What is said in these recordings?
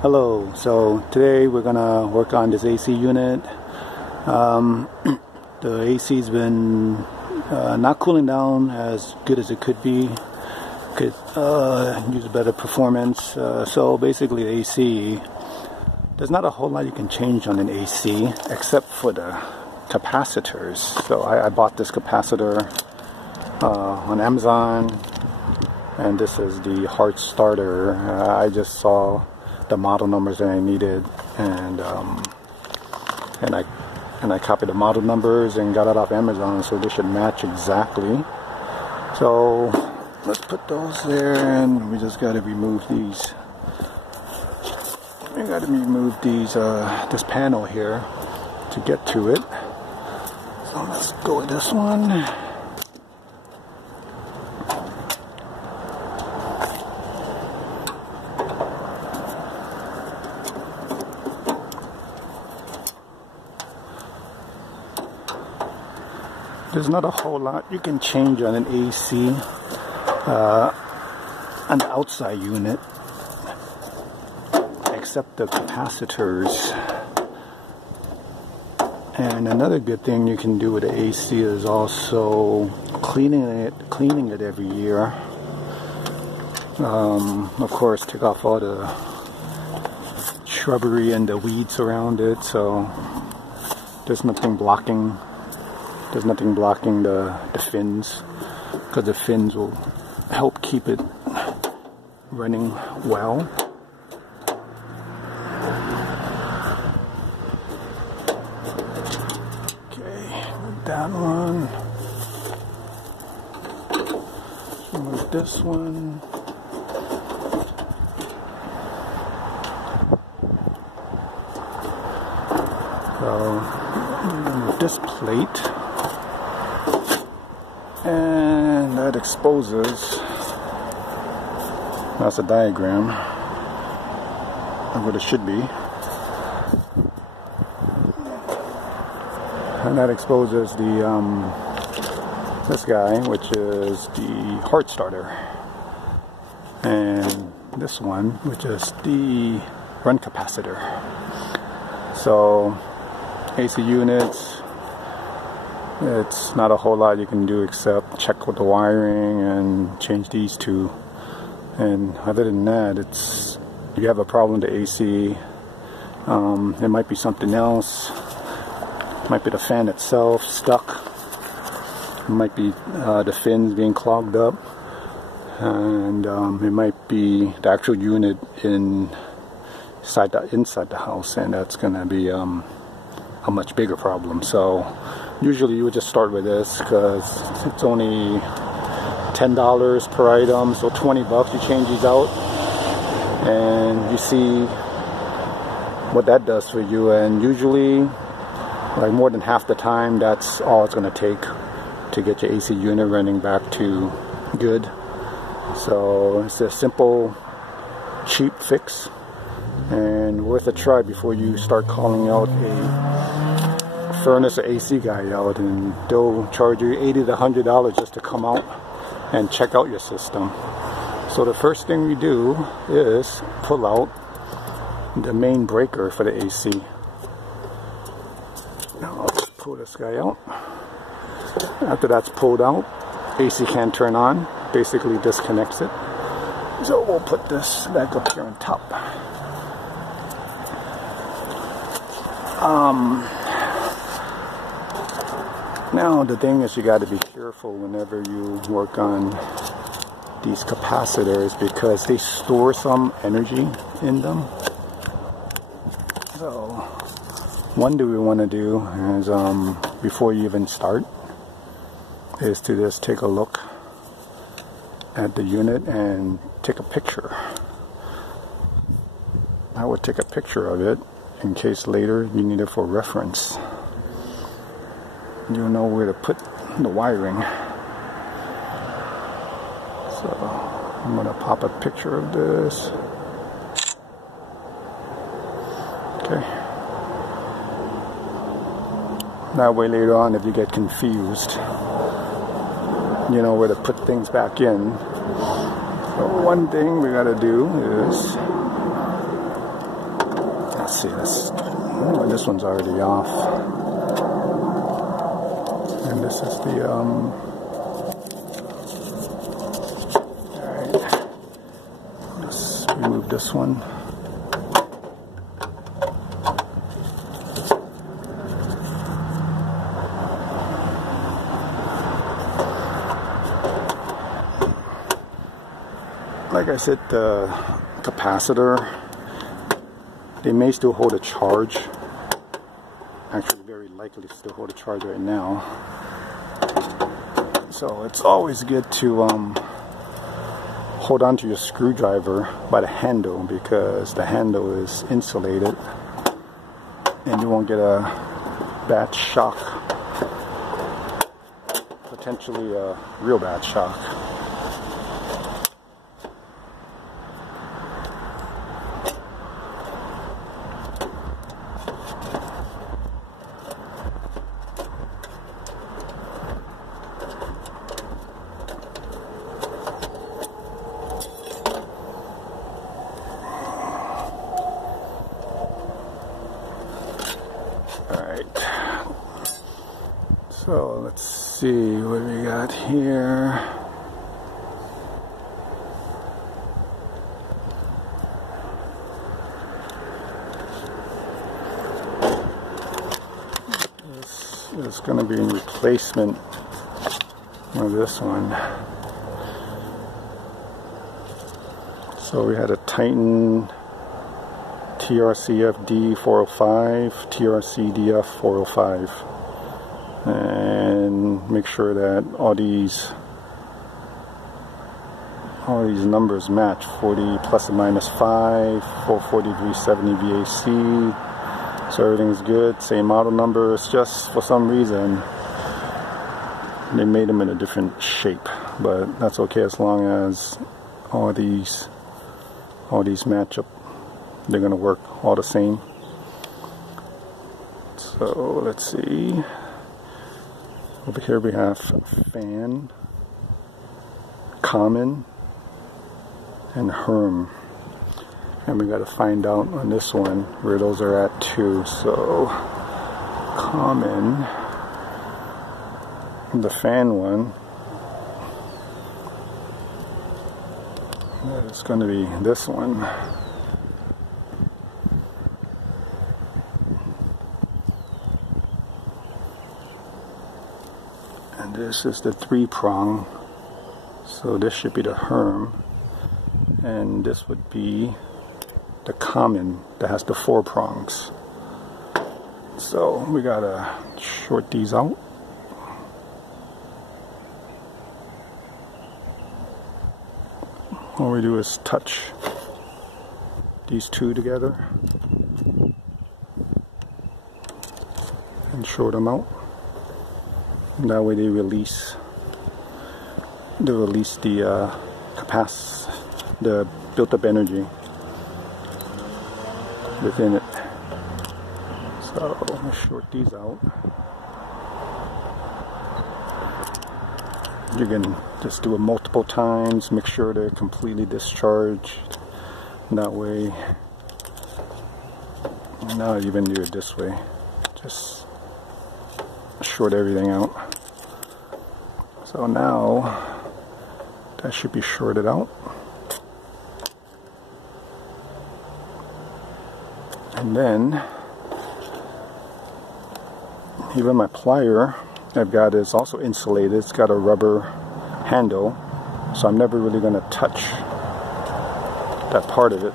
Hello, so today we're gonna work on this AC unit. The AC's been not cooling down as good as it could be. Could use a better performance. So basically the AC, there's not a whole lot you can change on an AC except for the capacitors. So I bought this capacitor on Amazon, and this is the heart starter. I just saw the model numbers that I needed, and I copied the model numbers and got it off Amazon, so they should match exactly. So let's put those there, and we just got to remove these. We got to remove these this panel here to get to it. So let's go with this one. There's not a whole lot you can change on an AC on the outside unit except the capacitors. And another good thing you can do with the AC is also cleaning it every year. Of course, take off all the shrubbery and the weeds around it, so there's nothing blocking. There's nothing blocking the fins, because the fins will help keep it running well. Okay, that one. Let's remove this one. So, remove this plate. And that exposes, that's a diagram of what it should be, and that exposes the this guy, which is the heart starter, and this one, which is the run capacitor. So AC units, it's not a whole lot you can do except check with the wiring and change these two. And other than that, if you have a problem with the AC, it might be something else. It might be the fan itself stuck. It might be the fins being clogged up. And it might be the actual unit inside the house, and that's going to be a much bigger problem. So usually you would just start with this because it's only $10 per item, so 20 bucks. You change these out and you see what that does for you, and usually like more than half the time that's all it's going to take to get your AC unit running back to good. So it's a simple, cheap fix and worth a try before you start calling out a furnace or AC guy out, and they'll charge you $80 to $100 just to come out and check out your system. So the first thing we do is pull out the main breaker for the AC. Now I'll just pull this guy out. After that's pulled out, AC can't turn on, basically disconnects it. So we'll put this back up here on top. Now the thing is, you got to be careful whenever you work on these capacitors because they store some energy in them. So one thing we want to do is before you even start is to just take a look at the unit and take a picture. I would take a picture of it in case later you need it for reference. You know where to put the wiring. So I'm going to pop a picture of this. Okay. That way later on, if you get confused, you know where to put things back in. So one thing we got to do is let's see, oh, this one's already off. And this is the, alright, let's remove this one. Like I said, the capacitor, they may still hold a charge. Actually, very likely still hold a charge right now. So it's always good to hold on to your screwdriver by the handle, because the handle is insulated and you won't get a bad shock. Potentially a real bad shock. So let's see what we got here. This is going to be in replacement of this one. So we had a Titan TRCFD 405, TRCDF 405. And make sure that all these numbers match. 40 plus or minus 5, 440 370 VAC. So everything's good. Same model number. It's just for some reason they made them in a different shape, but that's okay as long as all these match up. They're gonna work all the same. So let's see. Over here we have fan, common, and HERM. And we got to find out on this one where those are at too. So common, the fan one, it's going to be this one. And this is the 3-prong, so this should be the HERM, and this would be the common that has the 4 prongs. So we gotta short these out. All we do is touch these two together and short them out. And that way they release the the built-up energy within it. So I'll short these out. You can just do it multiple times, make sure they're completely discharged. That way, not even do it this way, just short everything out. So now that should be shorted out. And then even my plier I've got is also insulated. It's got a rubber handle, so I'm never really going to touch that part of it.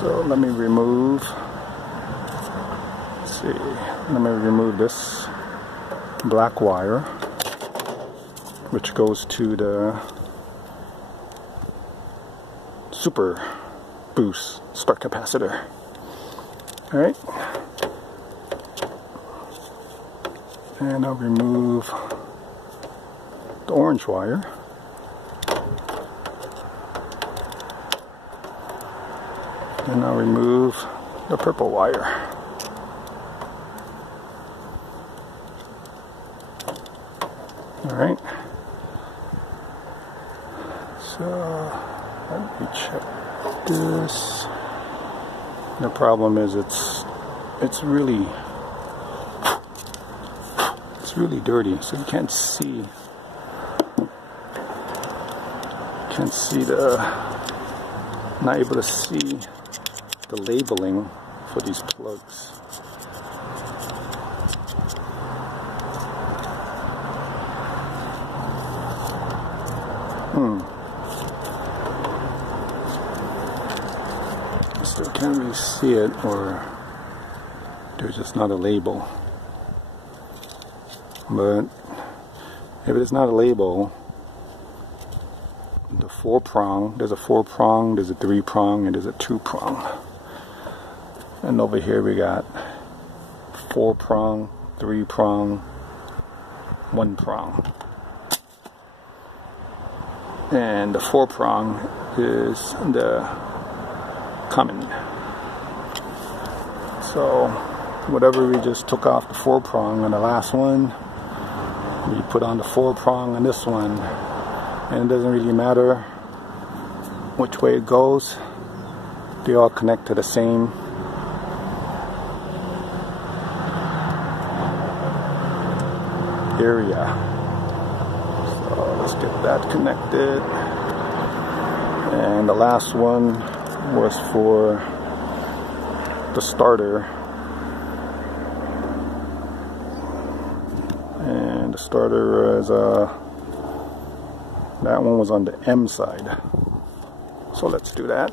So let me remove, let's see, let me remove this black wire, which goes to the super boost spark capacitor. Alright, and I'll remove the orange wire. And I'll remove the purple wire. Alright, so let me check this. The problem is it's really dirty, so you can't see not able to see the labeling for these plugs. Still can't really see it, or there's just not a label. But if it's not a label, the 4-prong, there's a 4-prong, there's a 3-prong, and there's a 2-prong. And over here we got 4-prong, 3-prong, 1-prong. And the 4-prong is the common. So whatever we just took off the 4-prong on the last one, we put on the 4-prong on this one, and it doesn't really matter which way it goes, they all connect to the same area. So let's get that connected. And the last one was for the starter, and the starter is that one was on the M side, so let's do that.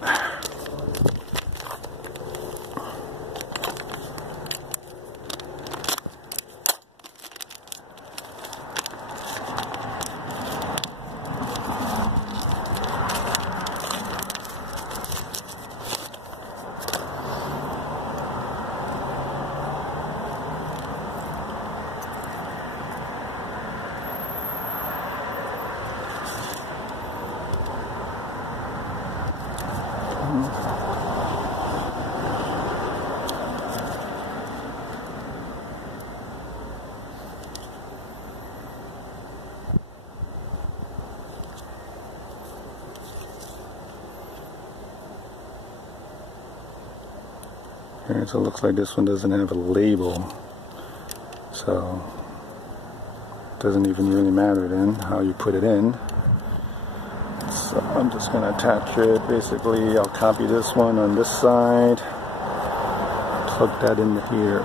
Alright, so it looks like this one doesn't have a label, so it doesn't even really matter then how you put it in. So I'm just going to attach it. Basically, I'll copy this one on this side, plug that in here.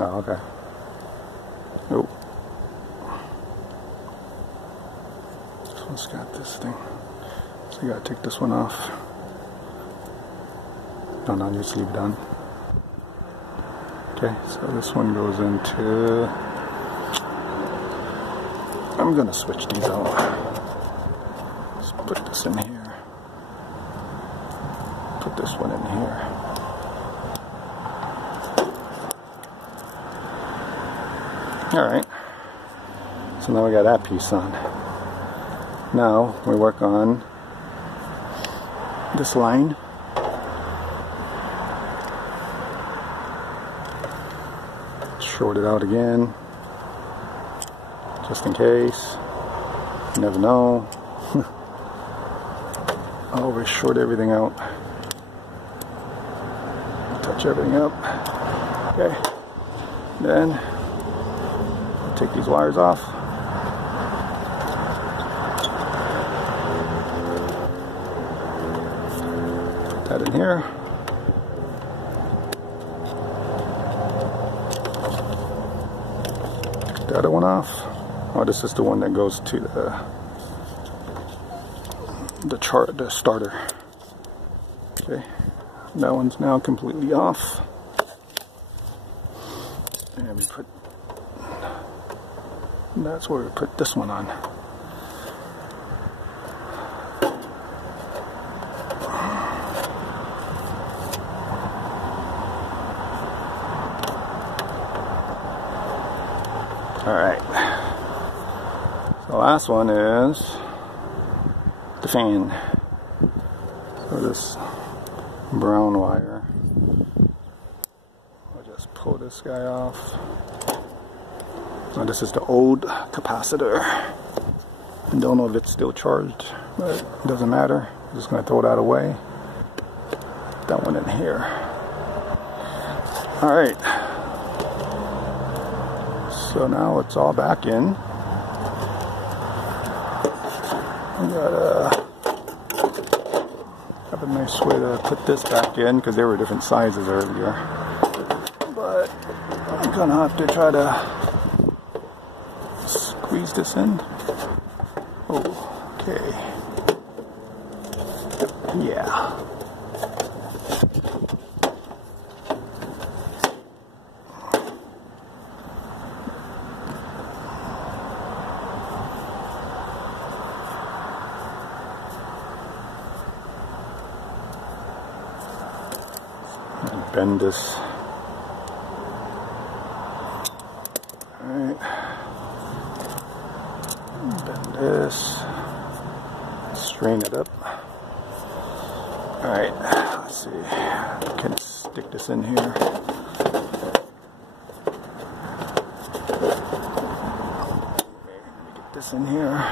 Oh, okay. Oh. This one's got this thing. So you gotta take this one off. No, no, just leave it on. Okay, so this one goes into... I'm gonna switch these out. Let's put this in here. Put this one in here. Alright, so now we got that piece on. Now we work on this line. Short it out again, just in case. You never know. I always short everything out. Touch everything up. Okay, then take these wires off. Put that in here. Take the other one off. Oh, this is the one that goes to the starter. Okay, that one's now completely off. And we put... That's where we put this one on. Alright. The last one is the fan. So this brown wire. I'll just pull this guy off. So this is the old capacitor. I don't know if it's still charged, but it doesn't matter. I'm just going to throw that away. Put that one in here. Alright. So now it's all back in. I gotta have a nice way to put this back in because there were different sizes earlier. But I'm gonna have to try to squeeze this in. Okay. Yeah. Bend this. Alright. Bend this. Strain it up. Alright, let's see. Can I stick this in here? Let me get this in here.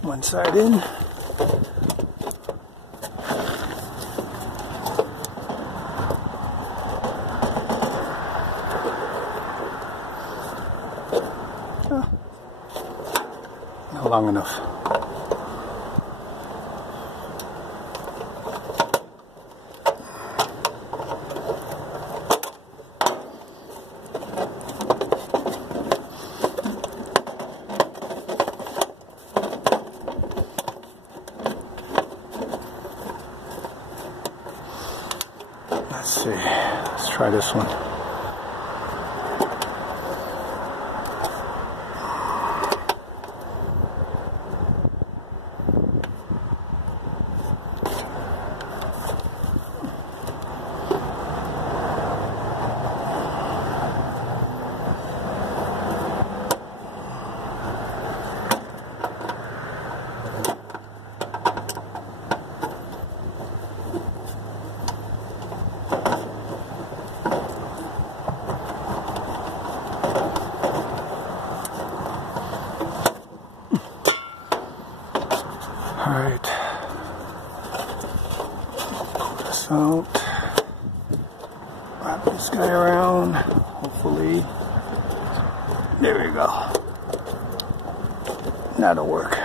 One side in. Oh, not long enough. Let's see, let's try this one. Alright, pull this out, wrap this guy around, hopefully, there we go, that'll work.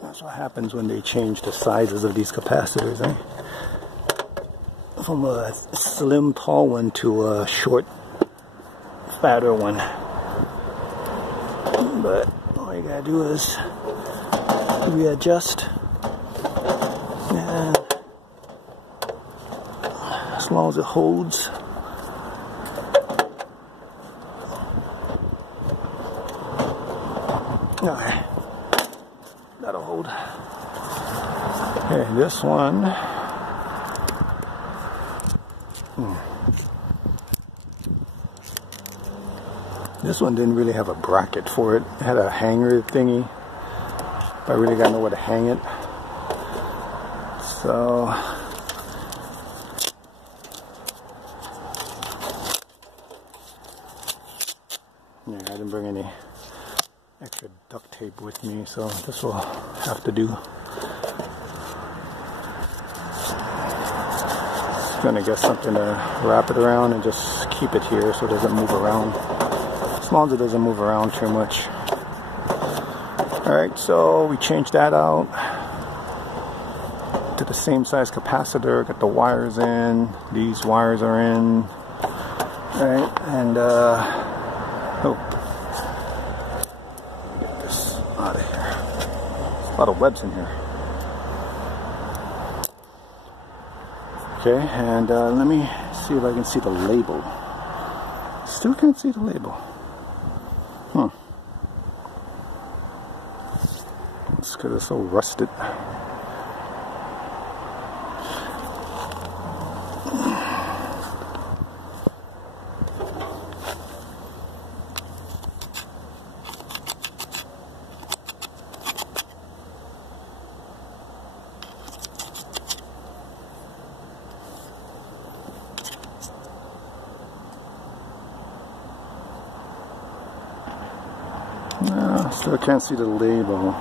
That's what happens when they change the sizes of these capacitors, eh? From a slim, tall one to a short, fatter one. But all you gotta do is readjust, and as long as it holds, alright, that'll hold. Okay, this one. This one didn't really have a bracket for it. It had a hanger thingy, but I really gotta know where to hang it. So yeah, I didn't bring any extra duct tape with me, so this will have to do. Just gonna get something to wrap it around and just keep it here so it doesn't move around. as long as it doesn't move around too much. Alright, so we changed that out to the same size capacitor. Got the wires in, these wires are in. Alright, and oh, get this out of here. There's a lot of webs in here. Okay, and let me see if I can see the label. Still can't see the label. It's because it's so rusted. No, still can't see the label.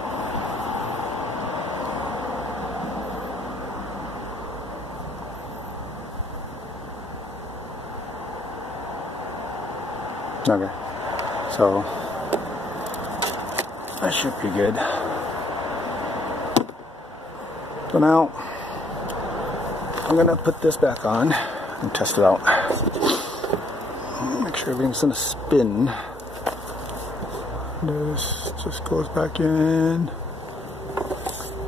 Okay, so that should be good. So now I'm gonna put this back on and test it out. Make sure everything's gonna spin. This just goes back in.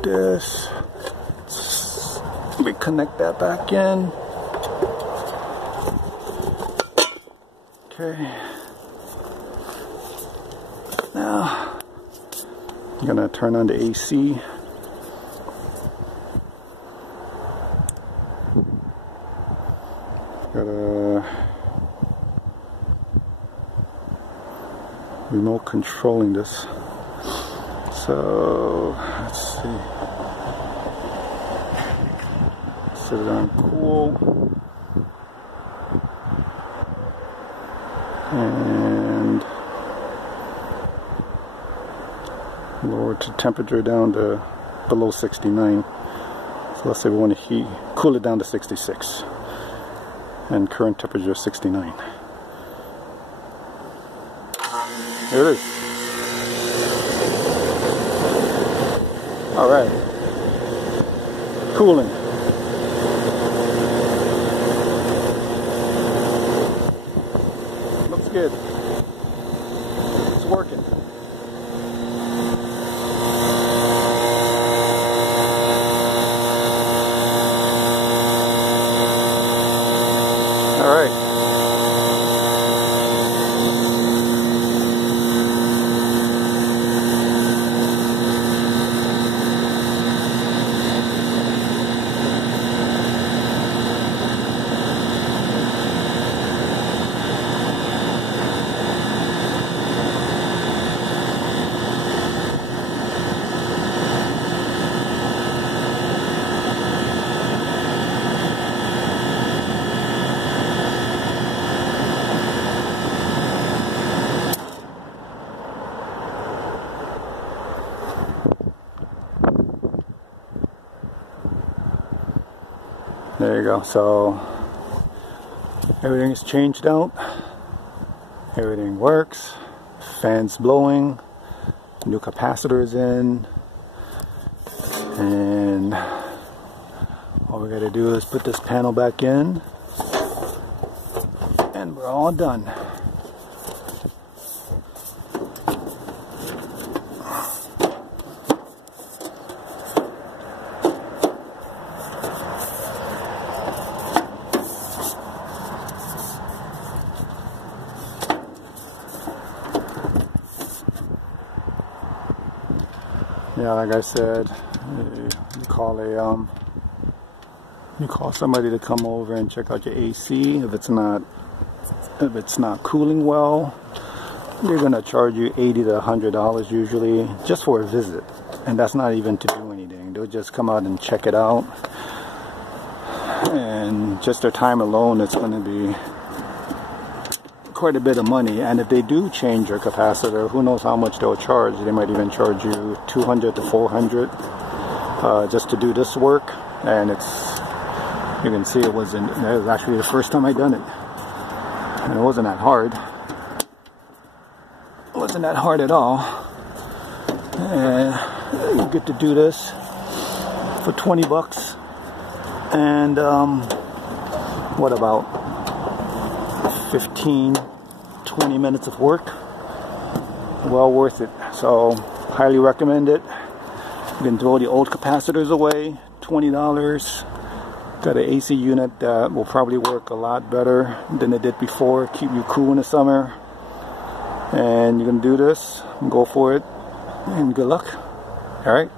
This, reconnect that back in. Okay. Now I'm gonna turn on the AC. Got a remote controlling this. So let's see. Set it on cool. And lower the temperature down to below 69. So let's say we want to cool it down to 66, and current temperature is 69. Here it is. All right, cooling. Looks good. It's working. All right. There you go. So everything's changed out. Everything works. Fans blowing. New capacitors in. And all we gotta do is put this panel back in. And we're all done. Yeah, like I said, you call somebody to come over and check out your AC. If it's not cooling well, they're gonna charge you $80 to $100 usually just for a visit, and that's not even to do anything. They'll just come out and check it out, and just their time alone, it's going to be quite a bit of money. And if they do change your capacitor, who knows how much they'll charge. They might even charge you $200 to $400 just to do this work. And it's, you can see it was actually the first time I done it, and it wasn't that hard. wasn't that hard at all. And you get to do this for 20 bucks. And what about 15-20 minutes of work? Well worth it. So highly recommend it. You can throw the old capacitors away, $20. Got an AC unit that will probably work a lot better than it did before, keep you cool in the summer. And you can do this, go for it, and good luck. Alright.